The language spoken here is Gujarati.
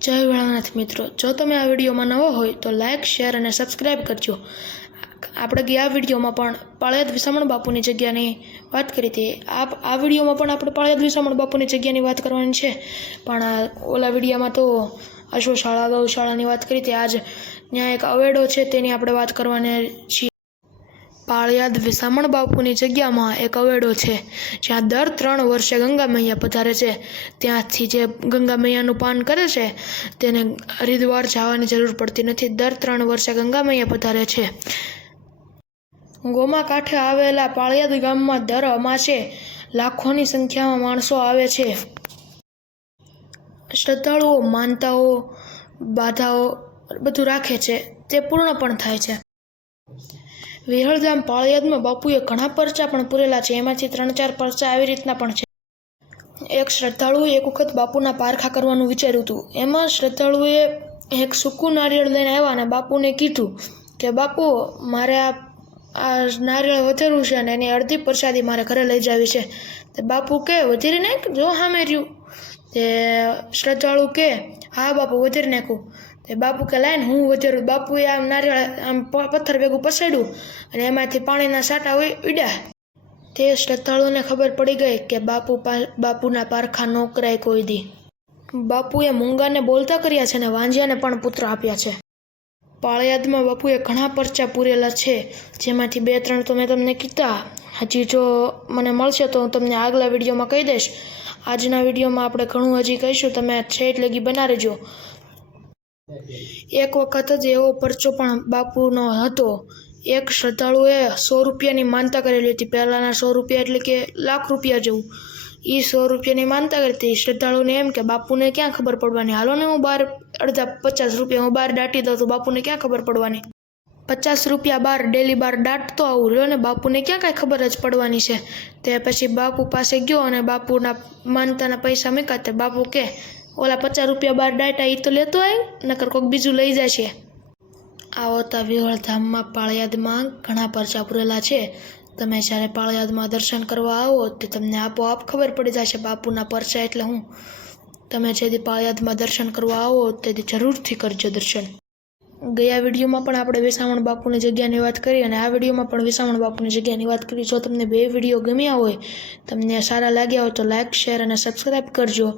જય ભોળાનાથ મિત્રો, જો તમે આ વિડીયોમાં નવો હોય તો લાઇક, શેર અને સબસ્ક્રાઈબ કરજો। આપણે ગયા વિડીયોમાં પણ પાળિયાદ વિસામણ બાપુની જગ્યાની વાત કરી હતી। આ વિડીયોમાં પણ આપણે પાળિયાદ વિસામણ બાપુની જગ્યાની વાત કરવાની છે, પણ ઓલા વિડીયોમાં તો અશ્વશાળા ગૌશાળાની વાત કરી હતી। આજ ત્યાં એક અવેડો છે તેની આપણે વાત કરવાના છીએ। પાળિયાદ વિસામણ બાપુની જગ્યામાં એક અવેડો છે, જ્યાં દર 3 વર્ષે ગંગા મૈયા પધારે છે। ત્યાંથી જે ગંગા મૈયાનું પાન કરે છે તેને હરિદ્વાર જવાની જરૂર પડતી નથી। દર 3 વર્ષે ગંગા મૈયા પધારે છે। ગોમા કાંઠે આવેલા પાળિયાદ ગામમાં દર અમાસે લાખોની સંખ્યામાં માણસો આવે છે। શ્રદ્ધાળુઓ માનતાઓ, બાધાઓ બધું રાખે છે, તે પૂર્ણ પણ થાય છે। વિહળધામ પાળિયાદમાં બાપુએ ઘણા પરચા પણ પૂરેલા છે। એમાંથી 3-4 પરચા આવી રીતના પણ છે। એક શ્રદ્ધાળુએ એક વખત બાપુના પારખા કરવાનું વિચાર્યું હતું। એમાં શ્રદ્ધાળુએ એક સૂકું નારિયેળ લઈને આવ્યા અને બાપુને કીધું કે બાપુ, મારે આ નારિયેળ વધેરું છે અને એની અડધી પ્રસાદી મારે ઘરે લઈ જવી છે। તે બાપુ કે વધેરી નાખ, જો સામે રહ્યું। તે શ્રદ્ધાળુ કે હા બાપુ, વધેરી નાખું। તે બાપુ કે લાઈને હું વધેરું। બાપુએ આમ નારિયેળ આમ પથ્થર ભેગું પસાડ્યું અને એમાંથી પાણીના સાટા ઉડ્યા। તે શ્રદ્ધાળુને ખબર પડી ગઈ કે બાપુના પારખા ન કરાય કોઈ દી। બાપુએ મૂંગાને બોલતા કર્યા છે અને વાંજિયાને પણ પુત્ર આપ્યા છે। પાળિયાદમાં બાપુએ ઘણા પરચા પૂરેલા છે, જેમાંથી 2-3 તો મેં તમને કીધા। હજી જો મને મળશે તો હું તમને આગલા વિડીયોમાં કહી દઈશ। આજના વિડીયોમાં આપણે ઘણું હજી કહીશું, તમે છેલ્લે લગી બના રહેજો। એક વખત જ એવો પરચો પણ બાપુનો હતો। એક શ્રદ્ધાળુએ 100 રૂપિયાની માનતા કરેલી હતી। પહેલાંના 100 રૂપિયા એટલે કે લાખ રૂપિયા જેવું। એ 100 રૂપિયાની માનતા કરી હતી। શ્રદ્ધાળુને એમ કે બાપુને ક્યાં ખબર પડવાની, હાલો ને હું બહાર અડધા 50 રૂપિયા હું બહાર દાટી દઉં તો બાપુને ક્યાં ખબર પડવાની। 50 રૂપિયા બહાર ડેલી બહાર દાટતો આવું રહ્યો ને બાપુને ક્યાં કાંઈ ખબર જ પડવાની છે। તે પછી બાપુ પાસે ગયો અને બાપુના માનતાના પૈસા મૂક્યા। તે બાપુ કે ઓલા 50 રૂપિયા બહાર દાટ્યા એ તો લેતો આવ, નકર કોઈક બીજું લઈ જશે। આવો તા વિહળધામમાં પાળિયાદમાં ઘણા પરચા પૂરેલા છે। તમે જ્યારે પાળિયાદમાં દર્શન કરવા આવો તો તમને આપોઆપ ખબર પડી જશે બાપુના પરચા એટલે હું। તમે જેથી પાળિયાદમાં દર્શન કરવા આવો તેથી જરૂરથી કરજો દર્શન। ગયા વિડીયોમાં પણ આપણે વિસામણ બાપુની જગ્યાની વાત કરી અને આ વિડીયોમાં પણ વિસામણ બાપુની જગ્યાની વાત કરી। જો તમને બે વિડીયો ગમ્યા હોય, તમને સારા લાગ્યા હોય તો લાઇક, શેર અને સબસ્ક્રાઈબ કરજો।